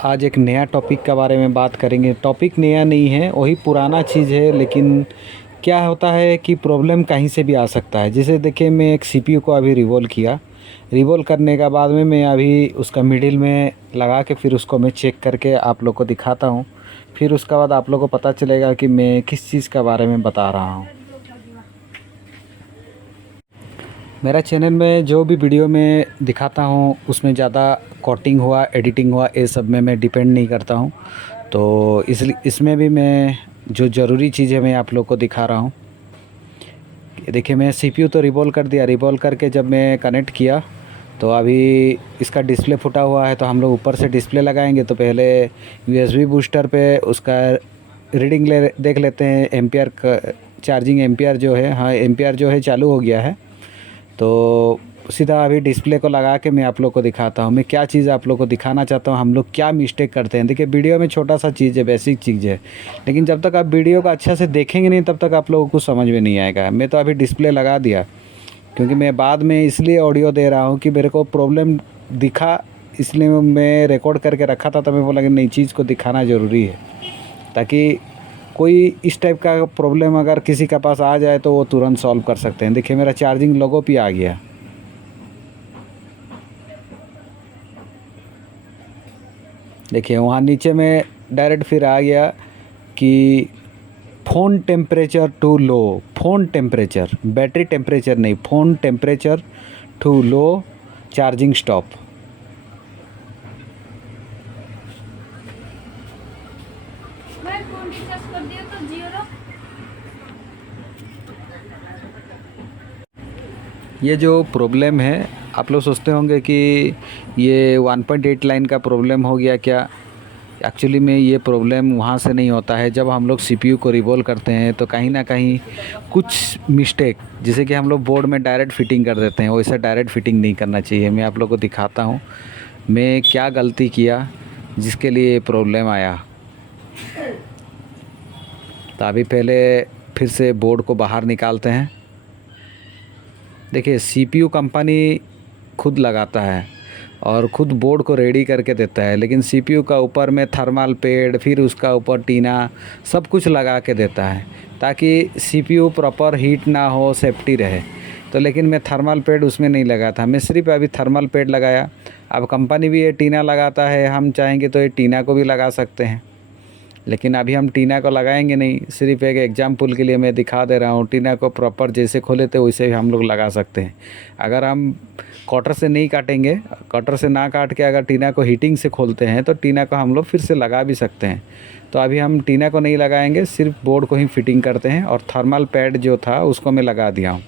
आज एक नया टॉपिक के बारे में बात करेंगे। टॉपिक नया नहीं है, वही पुराना चीज़ है, लेकिन क्या होता है कि प्रॉब्लम कहीं से भी आ सकता है। जैसे देखिए, मैं एक सीपीयू को अभी रिवॉल्व किया। रिवॉल्व करने के बाद में मैं अभी उसका मिडिल में लगा के फिर उसको मैं चेक करके आप लोग को दिखाता हूँ। फिर उसके बाद आप लोग को पता चलेगा कि मैं किस चीज़ के बारे में बता रहा हूँ। मेरा चैनल में जो भी वीडियो में दिखाता हूँ उसमें ज़्यादा कोटिंग हुआ, एडिटिंग हुआ, ये सब में मैं डिपेंड नहीं करता हूँ। तो इसलिए इसमें भी मैं जो ज़रूरी चीज़ है मैं आप लोग को दिखा रहा हूँ। देखिए, मैं सीपीयू तो रिवॉल्व कर दिया। रिवॉल्व करके जब मैं कनेक्ट किया तो अभी इसका डिस्प्ले फूटा हुआ है, तो हम लोग ऊपर से डिस्प्ले लगाएंगे। तो पहले यूएसबी बूस्टर पे उसका रीडिंग देख लेते हैं। एम्पियर का चार्जिंग एम्पियर जो है, हाँ एम्पियर जो है चालू हो गया है। तो सीधा अभी डिस्प्ले को लगा के मैं आप लोग को दिखाता हूँ। मैं क्या चीज़ आप लोग को दिखाना चाहता हूँ, हम लोग क्या मिस्टेक करते हैं। देखिए, वीडियो में छोटा सा चीज़ है, बेसिक चीज़ है, लेकिन जब तक आप वीडियो को अच्छा से देखेंगे नहीं तब तक आप लोगों को समझ में नहीं आएगा। मैं तो अभी डिस्प्ले लगा दिया, क्योंकि मैं बाद में इसलिए ऑडियो दे रहा हूँ कि मेरे को प्रॉब्लम दिखा, इसलिए मैं रिकॉर्ड करके रखा था। तो मैं बोला कि नई चीज़ को दिखाना ज़रूरी है, ताकि कोई इस टाइप का प्रॉब्लम अगर किसी के पास आ जाए तो वो तुरंत सॉल्व कर सकते हैं। देखिए, मेरा चार्जिंग लोगो पे आ गया। देखिए, वहाँ नीचे में डायरेक्ट फिर आ गया कि phone temperature too low. Phone temperature, battery temperature नहीं, phone temperature too low, charging stop. ये जो प्रॉब्लम है, आप लोग सोचते होंगे कि ये 1.8 लाइन का प्रॉब्लम हो गया क्या। एक्चुअली में ये प्रॉब्लम वहाँ से नहीं होता है। जब हम लोग सीपीयू को रिवॉल्व करते हैं तो कहीं ना कहीं कुछ मिस्टेक, जैसे कि हम लोग बोर्ड में डायरेक्ट फिटिंग कर देते हैं, वैसा डायरेक्ट फिटिंग नहीं करना चाहिए। मैं आप लोग को दिखाता हूँ मैं क्या गलती किया जिसके लिए ये प्रॉब्लम आया। तो अभी पहले फिर से बोर्ड को बाहर निकालते हैं। देखिए, सीपीयू कंपनी खुद लगाता है और खुद बोर्ड को रेडी करके देता है, लेकिन सीपीयू का ऊपर में थर्मल पैड, फिर उसका ऊपर टीना, सब कुछ लगा के देता है ताकि सीपीयू प्रॉपर हीट ना हो, सेफ्टी रहे। तो लेकिन मैं थर्मल पैड उसमें नहीं लगा था, मैं सिर्फ अभी थर्मल पैड लगाया। अब कंपनी भी ये टीना लगाता है, हम चाहेंगे तो ये टीना को भी लगा सकते हैं, लेकिन अभी हम टीना को लगाएंगे नहीं। सिर्फ एक एग्जाम्पल के लिए मैं दिखा दे रहा हूँ। टीना को प्रॉपर जैसे खोले थे वैसे ही हम लोग लगा सकते हैं। अगर हम कटर से नहीं काटेंगे, कटर से ना काट के अगर टीना को हीटिंग से खोलते हैं तो टीना को हम लोग फिर से लगा भी सकते हैं। तो अभी हम टीना को नहीं लगाएंगे, सिर्फ बोर्ड को ही फिटिंग करते हैं। और थर्मल पैड जो था उसको मैं लगा दिया हूँ,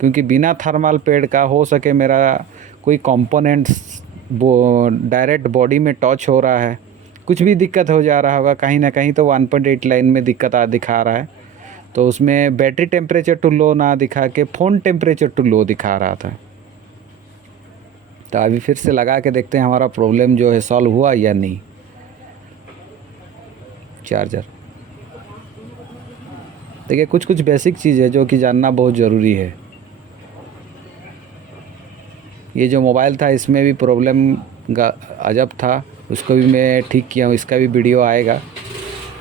क्योंकि बिना थर्मल पैड का हो सके मेरा कोई कंपोनेंट्स डायरेक्ट बॉडी में टच हो रहा है, कुछ भी दिक्कत हो जा रहा होगा कहीं ना कहीं, तो 1.8 लाइन में दिक्कत दिखा रहा है। तो उसमें बैटरी टेम्परेचर टू लो ना दिखा के फ़ोन टेम्परेचर टू लो दिखा रहा था। तो अभी फिर से लगा के देखते हैं हमारा प्रॉब्लम जो है सॉल्व हुआ या नहीं। चार्जर, देखिए कुछ कुछ बेसिक चीज़ है जो कि जानना बहुत ज़रूरी है। ये जो मोबाइल था इसमें भी प्रॉब्लम अजब था, उसको भी मैं ठीक किया हूँ, इसका भी वीडियो आएगा।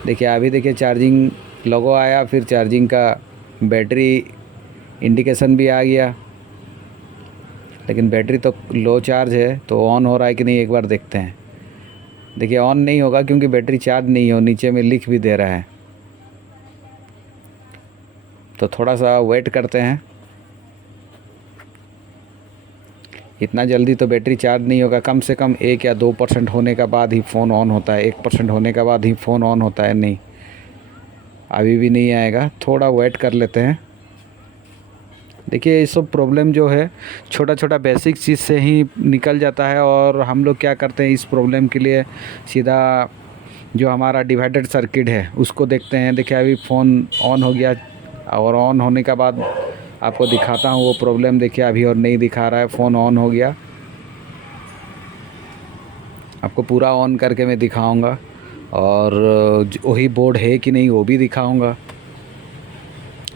देखिए, अभी देखिए चार्जिंग लोगो आया, फिर चार्जिंग का बैटरी इंडिकेशन भी आ गया, लेकिन बैटरी तो लो चार्ज है। तो ऑन हो रहा है कि नहीं एक बार देखते हैं। देखिए, ऑन नहीं होगा क्योंकि बैटरी चार्ज नहीं हो, नीचे में लिख भी दे रहा है। तो थोड़ा सा वेट करते हैं। इतना जल्दी तो बैटरी चार्ज नहीं होगा, कम से कम 1 या 2% होने के बाद ही फ़ोन ऑन होता है। 1% होने के बाद ही फ़ोन ऑन होता है। नहीं, अभी भी नहीं आएगा, थोड़ा वेट कर लेते हैं। देखिए, ये सब प्रॉब्लम जो है छोटा छोटा बेसिक चीज़ से ही निकल जाता है। और हम लोग क्या करते हैं, इस प्रॉब्लम के लिए सीधा जो हमारा डिवाइडेड सर्किट है उसको देखते हैं। देखिए, अभी फ़ोन ऑन हो गया, और ऑन होने के बाद आपको दिखाता हूँ वो प्रॉब्लम। देखिए, अभी और नहीं दिखा रहा है, फ़ोन ऑन हो गया। आपको पूरा ऑन करके मैं दिखाऊंगा, और वही बोर्ड है कि नहीं वो भी दिखाऊंगा।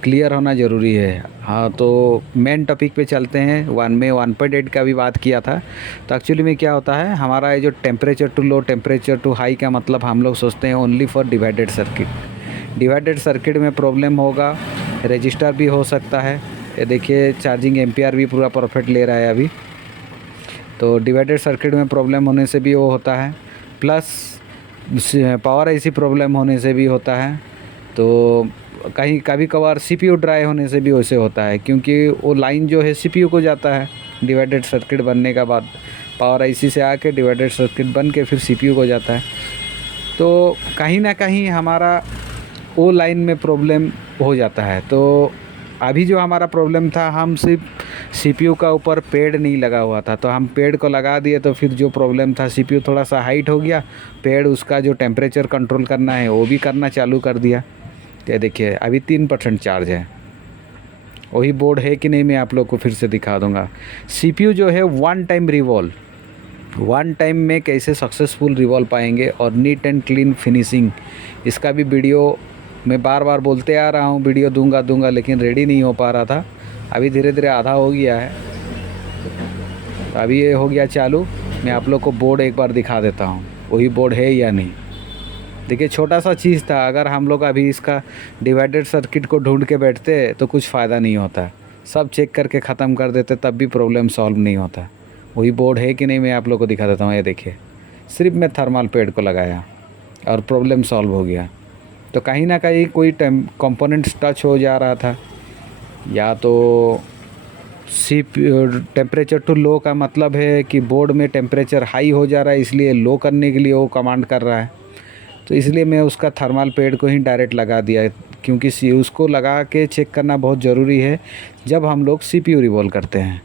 क्लियर होना ज़रूरी है। हाँ, तो मेन टॉपिक पे चलते हैं। 1.8 का भी बात किया था। तो एक्चुअली में क्या होता है, हमारा ये जो temperature too low, temperature too high का मतलब हम लोग सोचते हैं only for divided circuit. Divided circuit में प्रॉब्लम होगा, रजिस्टर भी हो सकता है। ये देखिए चार्जिंग एम्पियर भी पूरा परफेक्ट ले रहा है अभी। तो डिवाइडेड सर्किट में प्रॉब्लम होने से भी वो होता है, प्लस पावर आईसी प्रॉब्लम होने से भी होता है। तो कहीं कभी कभार सीपीयू ड्राई होने से भी वैसे होता है, क्योंकि वो लाइन जो है सीपीयू को जाता है डिवाइडेड सर्किट बनने का बाद, पावर आईसी से आके डिवाइडेड सर्किट बन के फिर सीपीयू को जाता है। तो कहीं ना कहीं हमारा वो लाइन में प्रॉब्लम हो जाता है। तो अभी जो हमारा प्रॉब्लम था, हम सिर्फ सीपीयू का ऊपर पेड़ नहीं लगा हुआ था, तो हम पेड़ को लगा दिए, तो फिर जो प्रॉब्लम था सीपीयू थोड़ा सा हाइट हो गया, पेड़ उसका जो टेम्परेचर कंट्रोल करना है वो भी करना चालू कर दिया। ये देखिए अभी 3% चार्ज है। वही बोर्ड है कि नहीं मैं आप लोग को फिर से दिखा दूंगा। सीपीयू जो है वन टाइम में कैसे सक्सेसफुल रिवॉल्व पाएंगे और नीट एंड क्लीन फिनिशिंग, इसका भी वीडियो मैं बार बार बोलते आ रहा हूँ, वीडियो दूंगा लेकिन रेडी नहीं हो पा रहा था। अभी धीरे धीरे आधा हो गया है, तो अभी ये हो गया चालू। मैं आप लोग को बोर्ड एक बार दिखा देता हूँ, वही बोर्ड है या नहीं। देखिए छोटा सा चीज़ था, अगर हम लोग अभी इसका डिवाइडेड सर्किट को ढूंढ के बैठते तो कुछ फ़ायदा नहीं होता, सब चेक करके ख़त्म कर देते, तब भी प्रॉब्लम सॉल्व नहीं होता। वही बोर्ड है कि नहीं मैं आप लोग को दिखा देता हूँ। ये देखिए सिर्फ मैं थर्मल पैड को लगाया और प्रॉब्लम सॉल्व हो गया। तो कहीं ना कहीं कोई कंपोनेंट्स टच हो जा रहा था, या तो टेम्परेचर टू लो का मतलब है कि बोर्ड में टेम्परेचर हाई हो जा रहा है, इसलिए लो करने के लिए वो कमांड कर रहा है। तो इसलिए मैं उसका थर्मल पैड को ही डायरेक्ट लगा दिया, क्योंकि उसको लगा के चेक करना बहुत ज़रूरी है जब हम लोग सीपीयू रिवॉल्व करते हैं।